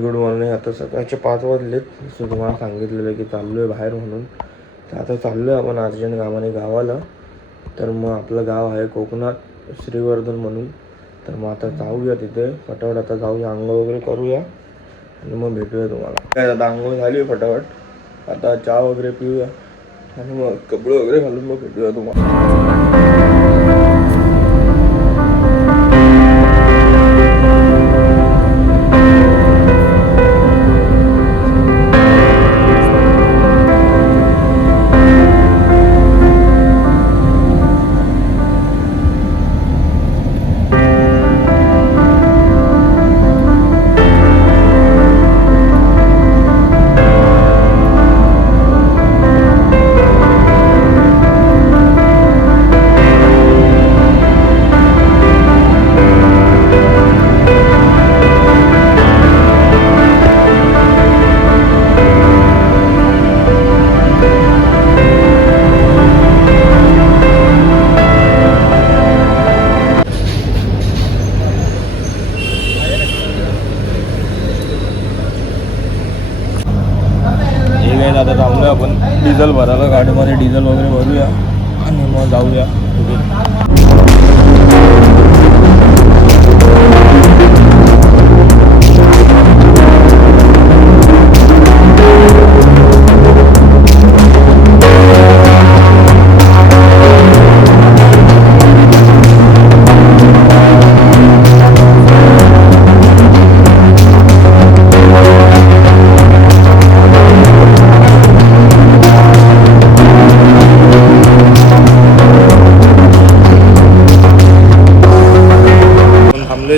Good morning. आता सकाळचे 5 वाजलेत. सो तुम्हाला सांगितलेलं की चाललो आहे बाहेर म्हणून. तर आता चाललो आहे आपण अर्जंट कामाने गावाला. तर मग आपलं गाव आहे कोकणात श्रीवर्धन म्हणून. तर मग आता जाऊया तिथे फटाफट. आता जाऊया, आंघोळ वगैरे करूया आणि मग भेटूया तुम्हाला. काय आता आंघोळ झाली आहे फटाफट. आता चहा वगैरे पिऊया आणि मग कपडे वगैरे घालून मग भेटूया तुम्हाला. आता थांबलो आपण डिझेल भरायला. गाडीमध्ये डिझेल वगैरे भरूया आणि मग जाऊया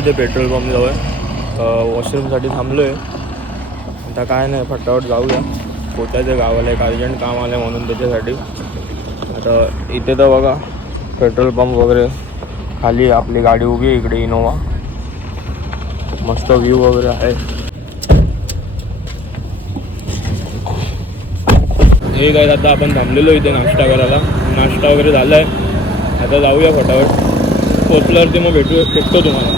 ते पेट्रोल पंप जवळ वॉशरूमसाठी थांबलो आहे. आता काय नाही, फटाफट जाऊया. पोचायचं गावाला, एक अर्जंट काम आलं म्हणून त्याच्यासाठी. आता इथे तर बघा पेट्रोल पंप वगैरे, खाली आपली गाडी उभी आहे इकडे इनोवा. मस्त व्ह्यू वगैरे आहे. हे काय आता आपण थांबलेलो इथे नाश्ता करायला. नाश्ता वगैरे झाला आहे. आता जाऊया फटाफट. पोचल्यावरती मग भेटतो तुम्हाला.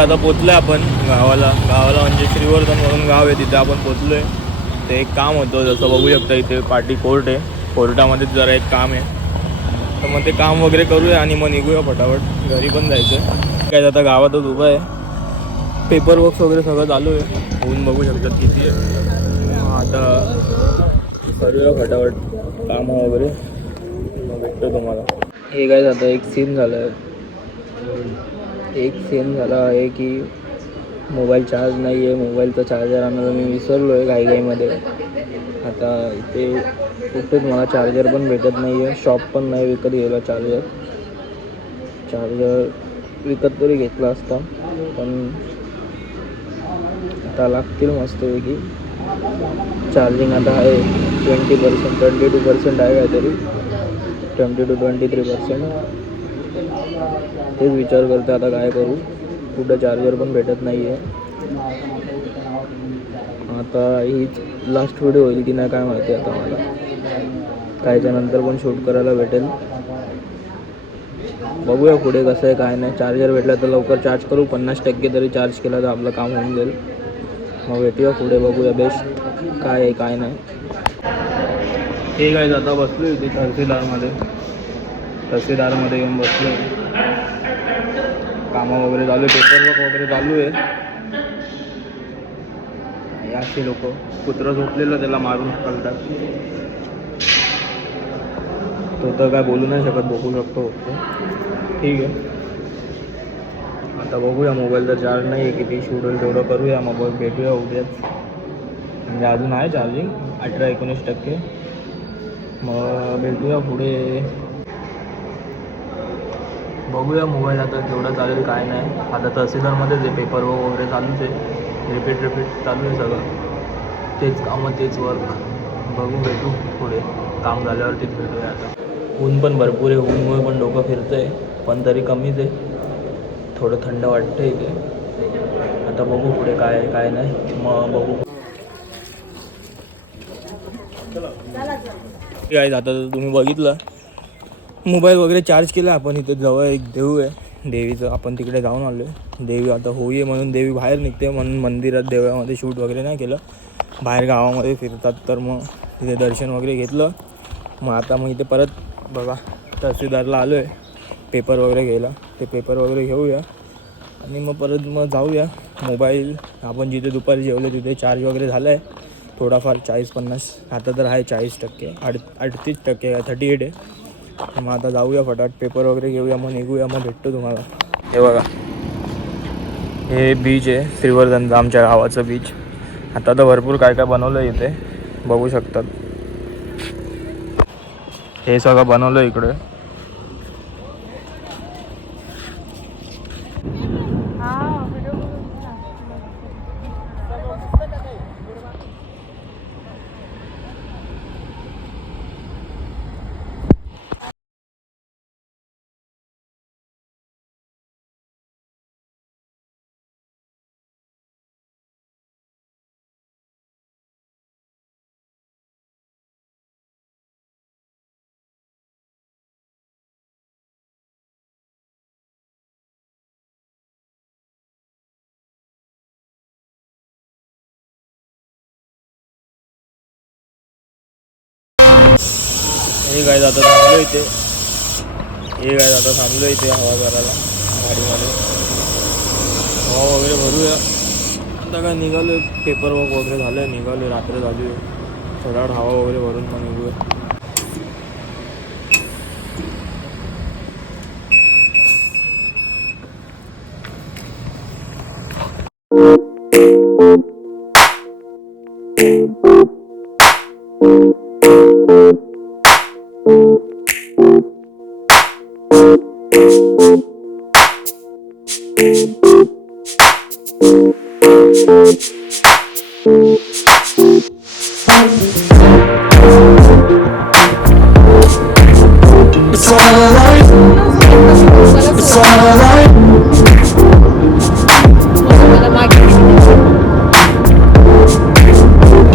आता पोचलोय आपण गावाला म्हणजे श्रीवर्धन म्हणून गाव आहे, तिथे आपण पोचलोय. ते एक काम होतं, जसं बघू शकता इथे पाटी कोर्ट आहे. कोर्टामध्येच जरा एक काम आहे. तर मग ते काम वगैरे करूया आणि मग निघूया फटाफट. घरी पण जायचं काय. आता गावातच उभं आहे. पेपर वर्क वगैरे सगळं चालू आहे. ऊन बघू शकतात किती आहे. आता करूया फटाफट काम वगैरे, मग भेटतो तुम्हाला. हे काय आता एक सीन झालं आहे की मोबाईल चार्ज नाही आहे. मोबाईलचा चार्जर आणायला मी विसरलो आहे घाईघाईमध्ये. आता इथे कुठेच मला चार्जर पण भेटत नाही आहे. शॉप पण नाही विकत घ्यायला चार्जर विकत तरी घेतला असता, पण आता लागतील मस्तपैकी. चार्जिंग आता आहे 22% आहे काहीतरी, 20 to 23%. तेच विचार करतो आता काय करू. कुठं चार्जर पण भेटत नाही आहे. आता हीच लास्ट व्हिडिओ होईल की नाही काय माहिती. आता मला कायच्यानंतर पण शूट करायला भेटेल. बघूया पुढे कसं आहे काय नाही. चार्जर भेटला तर लवकर चार्ज करू. 50% तरी चार्ज केला तर आपलं काम होऊन जाईल. मग भेटूया पुढे, बघूया बेस्ट काय आहे काय नाही. हे काय आता बसलो इथे तहसीलदारमध्ये येऊन बसलो. कामं वगैरे चालू आहे, पेपरवर्क वगैरे चालू आहे. अशी लोक, कुत्रं झोपलेलं त्याला मारून कळतात. तो तर काय बोलू नाही शकत, बघू शकतो फक्त. ठीक आहे, आता बघूया. मोबाईल तर चार्ज नाही आहे, किती शूट होईल तेवढं करूया. मग भेटूया उद्याच. म्हणजे अजून आहे चार्जिंग 18-19%. मग भेटूया पुढे, बघूया मोबाईल आता केवढा चालेल काय नाही. आता तहसीलदारमध्येच आहे, पेपर वगैरे चालूच आहे, रिपीट चालू आहे सगळं, तेच कामं तेच वर्क. बघू भेटू पुढे, काम झाल्यावरतीच भेटूया. आता ऊन पण भरपूर आहे, ऊनमुळे पण डोकं फिरतं आहे, पण तरी कमीच आहे, थोडं थंड वाटतं इथे. आता बघू पुढे काय आहे काय नाही, मग बघू. काय आता तुम्ही बघितलं, मोबाईल वगैरे चार्ज केला आपण. इथे जवळ एक देऊ आहे देवीचं, आपण तिकडे जाऊन आलो आहे. देवी आता होई म्हणून देवी बाहेर निघते, म्हणून मंदिरात देवळामध्ये शूट वगैरे नाही केलं. बाहेर गावामध्ये फिरतात तर मग तिथे दर्शन वगैरे घेतलं. मग आता मग इथे परत बघा तहसीलदारला आलो आहे पेपर वगैरे घ्यायला. ते पेपर वगैरे घेऊया आणि मग परत मग जाऊया. मोबाईल आपण जिथे दुपारी जेवले तिथे चार्ज वगैरे झालं आहे थोडाफार, 40-50. आता तर आहे 40%, 38% 38 आहे. मग आता जाऊया फटाफट, पेपर वगैरे घेऊया, मग निघूया, मग भेटतो तुम्हाला. हे बघा, हे बीच आहे श्रीवर्धनचं, आमच्या गावाचं बीच. आता तर भरपूर काय काय बनवलं आहे इथे, बघू शकतात. हे सगळं बनवलं इकडे. हे काय आता थांबलो इथे, हवा करायला गाडीमध्ये, हवा वगैरे भरूया. आता काय निघालो आहे, पेपर वर्क वगैरे झालं आहे, निघालो आहे, रात्र झाली आहे. थोडा वेळ हवा वगैरे भरून मग निघूया.